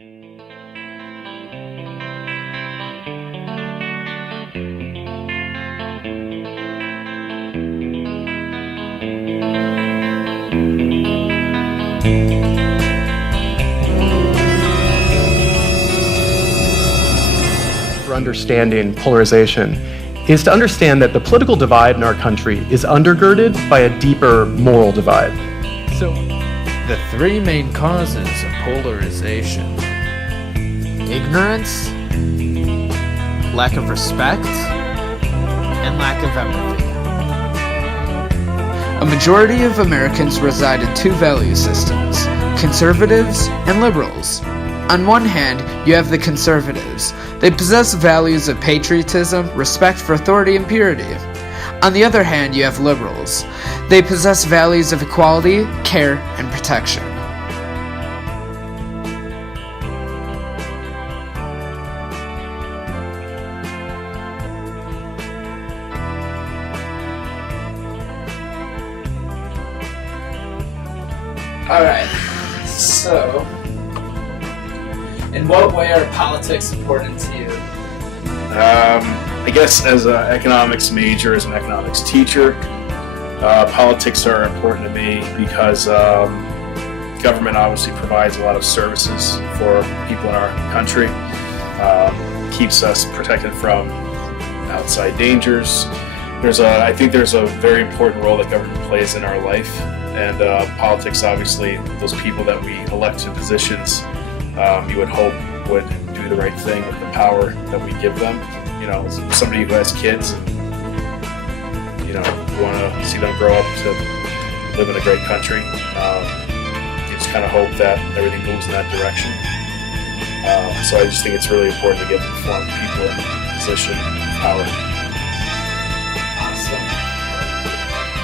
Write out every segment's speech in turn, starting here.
For understanding polarization is to understand that the political divide in our country is undergirded by a deeper moral divide. So, the three main causes of polarization: ignorance, lack of respect, and lack of empathy. A majority of Americans reside in two value systems: conservatives and liberals. On one hand, you have the conservatives. They possess values of patriotism, respect for authority, and purity. On the other hand, you have liberals. They possess values of equality, care, and protection. Alright, so, in what way are politics important to you? I guess as an economics major, as an economics teacher, politics are important to me because government obviously provides a lot of services for people in our country, keeps us protected from outside dangers. I think there's a very important role that government plays in our life, and politics, obviously, those people that we elect to positions, you would hope would do the right thing with the power that we give them. You know, somebody who has kids, and, you know, you want to see them grow up to live in a great country. You just kind of hope that everything moves in that direction. So I just think it's really important to get informed people in position of power. Awesome.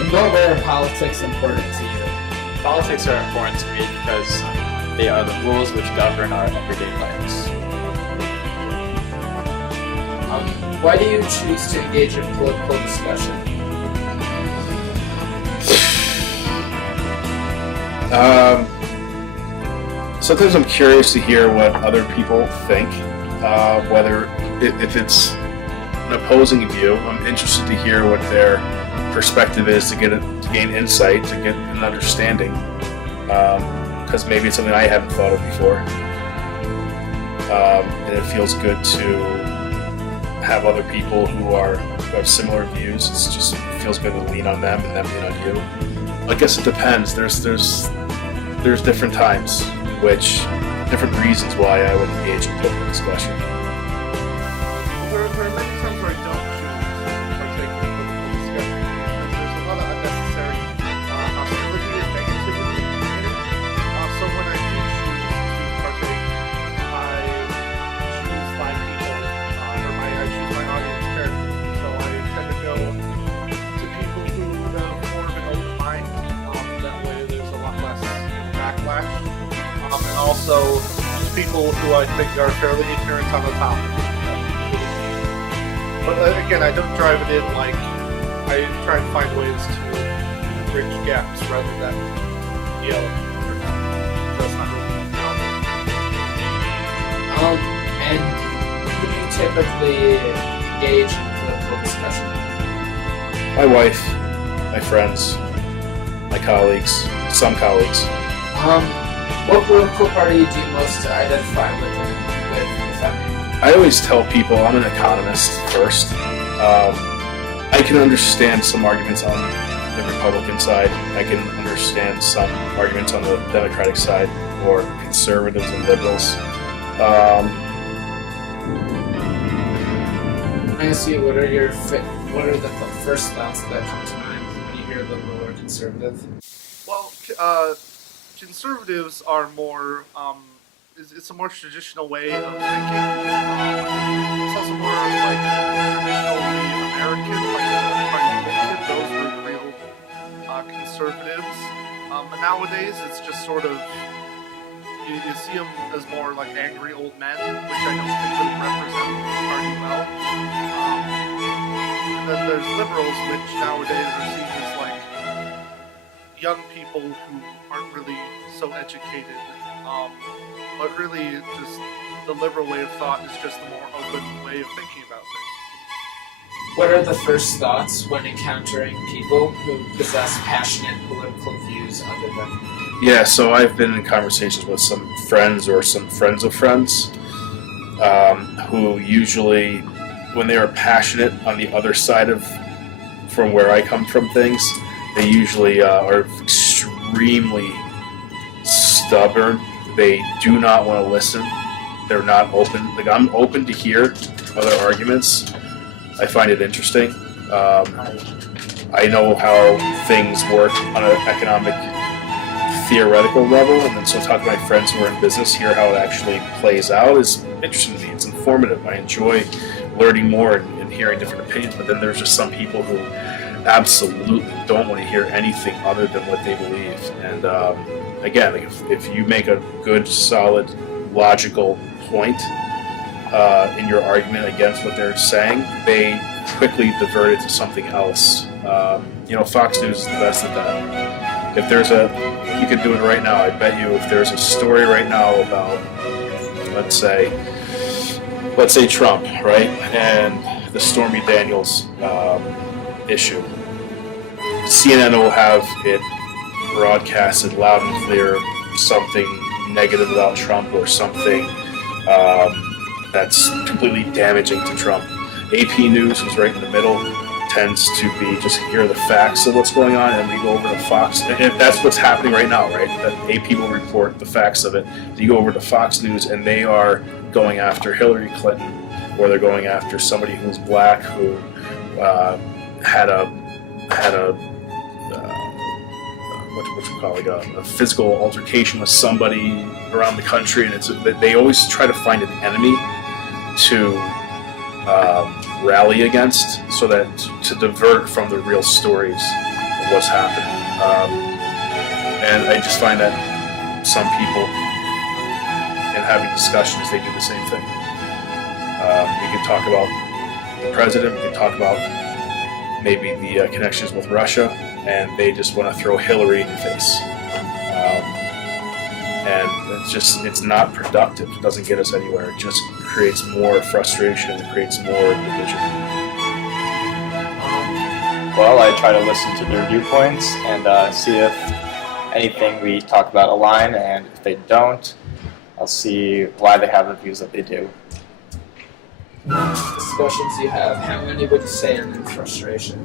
In what way are politics important to you? Politics are important to me because they are the rules which govern our everyday lives. Why do you choose to engage in political discussion? Sometimes I'm curious to hear what other people think, whether if it's an opposing view. I'm interested to hear what their perspective is to gain insight, to get an understanding, because maybe it's something I haven't thought of before, and it feels good to have other people who have similar views. It feels good to lean on them and them lean on you. I guess it depends. There's different times in which different reasons why I would engage in political discussion. There are many times where I don't choose to partake in political discussion because there's a lot of unnecessary hostility and negativity in it. So when I do choose to partake, I choose my people, I choose my audience carefully. So I tend to go to people who have more of an open mind. That way there's a lot less backlash. And also people who I think are fairly ignorant on the topic. But again, I don't drive it in like I try and find ways to bridge gaps rather than yell. That's not really And who do you typically engage in political discussion? My wife, my friends, my colleagues, some colleagues. What political party do you most identify with, if any? I always tell people I'm an economist first. I can understand some arguments on the Republican side. I can understand some arguments on the Democratic side, or conservatives and liberals. I see. What are the first thoughts that come to mind when you hear liberal or conservative? Well, conservatives are more, it's a more traditional way of thinking. It's also more like traditionally American, like those were the real conservatives. But nowadays it's just sort of, you see them as more like angry old men, which I don't think really represent the party well. And then there's liberals, which nowadays are seen as like young people who aren't really so educated. but really just the liberal way of thought is just the more open way of thinking about things. What are the first thoughts when encountering people who possess passionate political views other than? Yeah, so I've been in conversations with some friends or some friends of friends who usually, when they are passionate on the other side of from where I come from things, they usually are extremely stubborn. They do not want to listen. They're not open. Like, I'm open to hear other arguments. I find it interesting. I know how things work on an economic theoretical level, and then so talking to my friends who are in business, hear how it actually plays out is interesting to me. It's informative. I enjoy learning more and hearing different opinions, but then there's just some people who absolutely don't want to hear anything other than what they believe. And again, like if you make a good, solid, logical point in your argument against what they're saying, they quickly divert it to something else. Fox News is the best at that. If there's you could do it right now. I bet you if there's a story right now about, let's say Trump, right, and the Stormy Daniels issue, CNN will have it broadcasted loud and clear, something negative about Trump or something that's completely damaging to Trump. AP News, who's right in the middle, tends to be just hear the facts of what's going on, and we go over to Fox. If that's what's happening right now, right? That AP will report the facts of it. You go over to Fox News, and they are going after Hillary Clinton, or they're going after somebody who's black who had a a physical altercation with somebody around the country, and they always try to find an enemy to rally against, so that to divert from the real stories of what's happening. And I just find that some people, in having discussions, they do the same thing. We can talk about the president, we can talk about maybe the connections with Russia, and they just want to throw Hillary in your face. And it's not productive. It doesn't get us anywhere. It just creates more frustration. It creates more division. Well, I try to listen to their viewpoints and see if anything we talk about align, and if they don't, I'll see why they have the views that they do. Discussions you have, how many would you say end in frustration?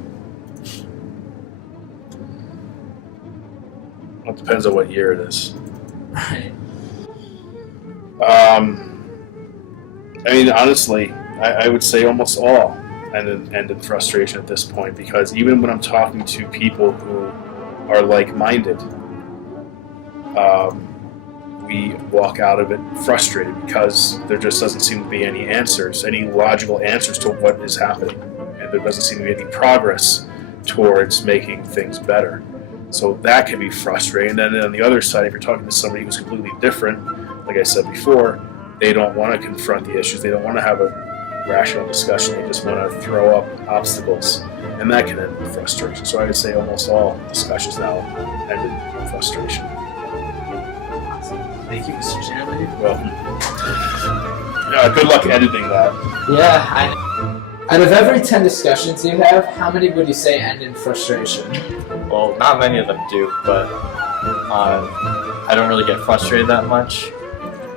Well, it depends on what year it is. Right. Honestly, I would say almost all end in frustration at this point, because even when I'm talking to people who are like-minded, we walk out of it frustrated because there just doesn't seem to be any logical answers to what is happening, and there doesn't seem to be any progress towards making things better. So that can be frustrating. And then on the other side, if you're talking to somebody who's completely different, like I said before, they don't want to confront the issues. They don't want to have a rational discussion. They just want to throw up obstacles. And that can end in frustration. So I would say almost all discussions now end in frustration. Thank you, Mr. Chandler. Well, good luck editing that. Yeah, out of every 10 discussions you have, how many would you say end in frustration? Well, not many of them do, but I don't really get frustrated that much,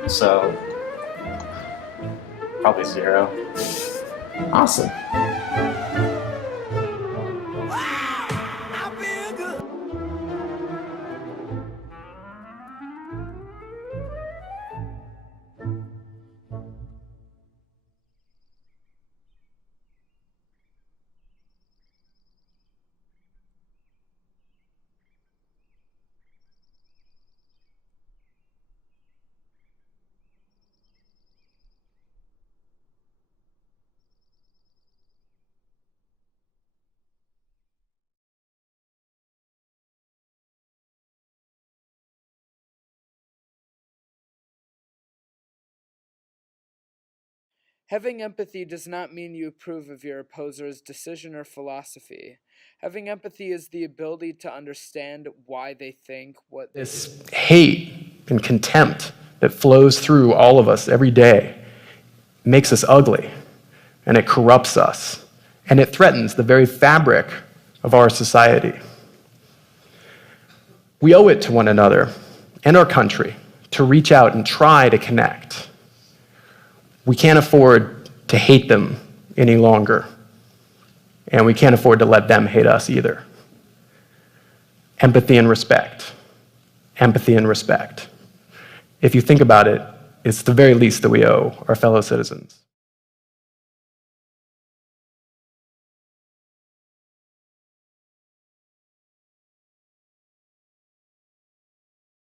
so probably 0. Awesome. Having empathy does not mean you approve of your opposer's decision or philosophy. Having empathy is the ability to understand why they think what they This hate and contempt that flows through all of us every day makes us ugly, and it corrupts us, and it threatens the very fabric of our society. We owe it to one another and our country to reach out and try to connect. We can't afford to hate them any longer, and we can't afford to let them hate us either. Empathy and respect. Empathy and respect. If you think about it, it's the very least that we owe our fellow citizens.